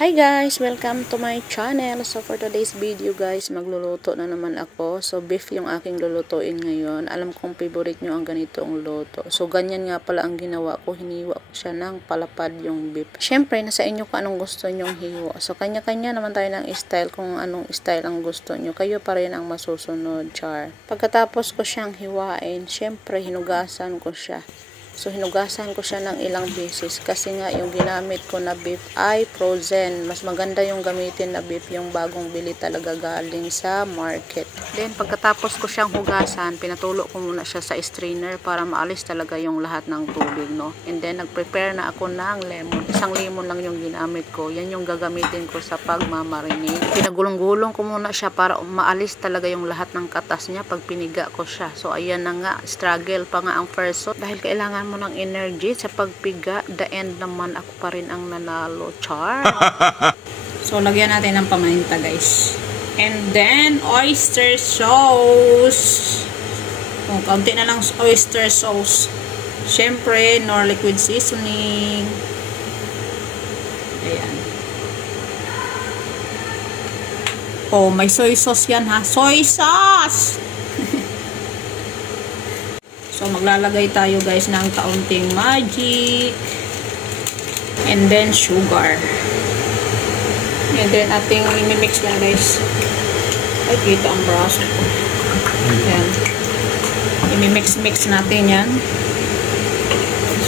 Hi guys! Welcome to my channel. So for today's video guys, magluluto na naman ako. So beef yung aking lulutuin ngayon. Alam kong favorite nyo ang ganitong luto. So ganyan nga pala ang ginawa ko. Hiniwa ko siya ng palapad yung beef. Syempre, nasa inyo kung anong gusto nyong hiwa. So kanya-kanya naman tayo ng style kung anong style ang gusto nyo. Kayo pa rin ang masusunod, char. Pagkatapos ko siyang hiwain, syempre hinugasan ko siya. So, hinugasan ko siya ng ilang beses kasi nga yung ginamit ko na beef ay frozen. Mas maganda yung gamitin na beef yung bagong bili talaga galing sa market. Then, pagkatapos ko siyang hugasan, pinatulo ko muna siya sa strainer para maalis talaga yung lahat ng tubig, no? And then, nag-prepare na ako ng lemon. Isang lemon lang yung ginamit ko. Yan yung gagamitin ko sa pagmamarinate. Pinagulong-gulong ko muna siya para maalis talaga yung lahat ng katas niya pag piniga ko siya. So, ayan na nga. Struggle pa nga ang first shot dahil kailangan mo ng energy sa pagpiga. The end naman ako pa rin ang nanalo, char. So lagyan natin ng paminta guys, and then oyster sauce. Kung kaunti na lang oyster sauce, syempre nor liquid seasoning. Ayan. Oh, may soy sauce yan ha, soy sauce. So, maglalagay tayo guys ng kaunting magic. And then, sugar. And then, ating imimix lang guys. Ay, kita ang braso ko. Ayan. Imimix-mix natin yan.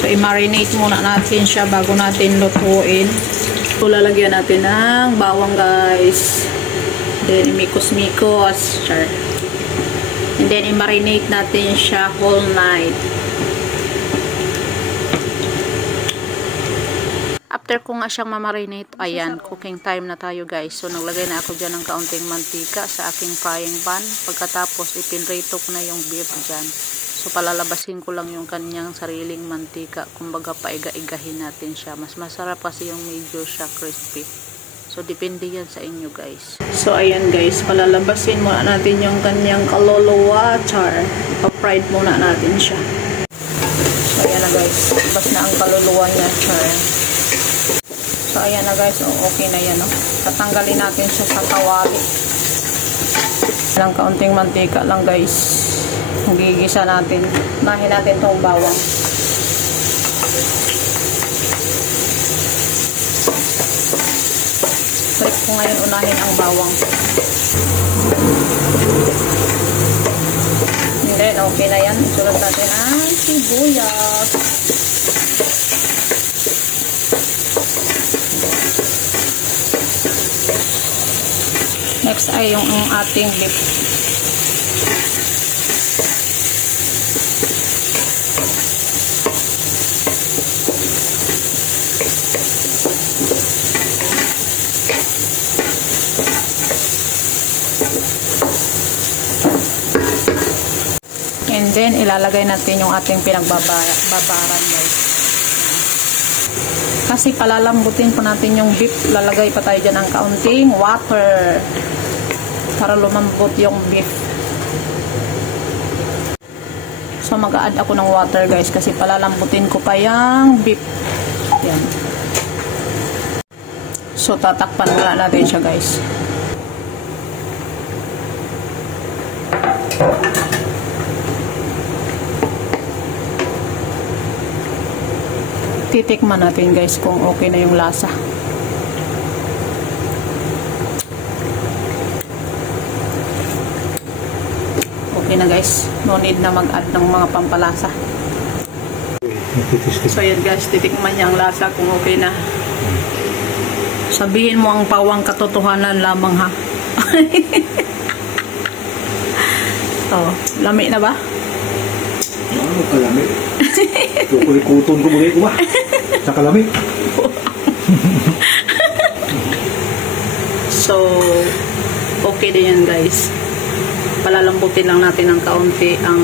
So, i-marinate muna natin siya bago natin lutuin. So, lalagyan natin ng bawang guys. Then, imikos-mikos. Char. And then, i-marinate natin siya whole night. After ko nga siyang mamarinate, ayan, cooking time na tayo guys. So, naglagay na ako dyan ng kaunting mantika sa aking frying pan. Pagkatapos, ipinrito ko na yung beef dyan. So, palalabasin ko lang yung kanyang sariling mantika. Kumbaga, paiga-igahin natin siya. Mas masarap kasi yung medyo siya crispy. So, depende yan sa inyo, guys. So, ayan guys. Palalabasin muna natin yung kanyang kaluluwa, char. Pa-fried muna natin siya. So, ayan na guys. Labas na ang kaluluwa niya, char. So, ayan na guys. Oh, okay na yan, no? Tatanggalin natin siya sa kawali. Lang kaunting mantika lang, guys. Gigisa natin. Unahin natin itong bawang. Click ko ngayon unahin ang bawang. And then, okay na yan. Isulot natin ang sibuyas. Next ay yung ating beef. And then, ilalagay natin yung ating pinagbabaran guys. Kasi palalambutin pa natin yung beef, lalagay pa tayo dyan ng kaunting water para lumambot yung beef. So, mag-a-add ako ng water guys kasi palalambutin ko pa yung beef. Yan. So, tatakpan muna natin siya guys. Titikman natin guys kung okay na yung lasa. Okay na guys. No need na mag-add ng mga pampalasa. So yun guys, titikman niya ang lasa kung okay na. Sabihin mo ang pawang katotohanan lamang ha. Oh, lami na ba? Ano kalami? Kukulikutun ko muli ko ba? Sa kalami. So, okay din yan guys. Palalambutin lang natin ng kaunti ang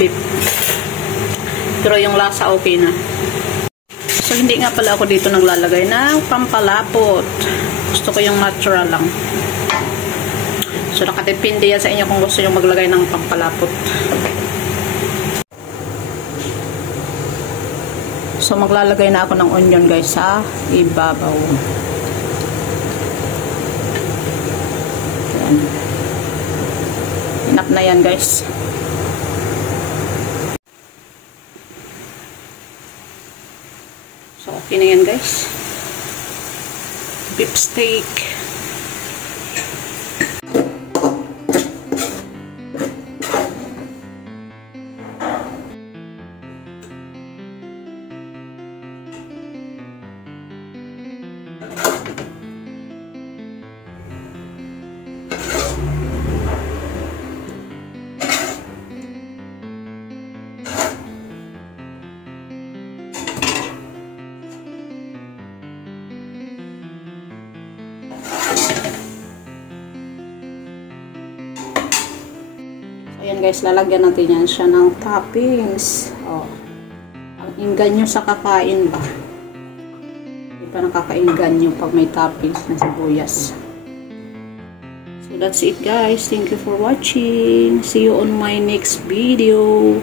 beef. Pero yung lasa okay na. So, hindi nga pala ako dito naglalagay ng pampalapot. Gusto ko yung natural lang. So, nakatipindi yan sa inyo kung gusto nyo maglagay ng pampalapot. So maglalagay na ako ng onion guys sa ibabaw. Yan. Enough na yan guys. So okay na yan guys. Beef steak. Ayan guys, lalagyan natin yan siya ng toppings. Oh. Ang inganyo sa kakain ba? Hindi pa nakakainganyo pag may toppings na sibuyas. So that's it guys. Thank you for watching. See you on my next video.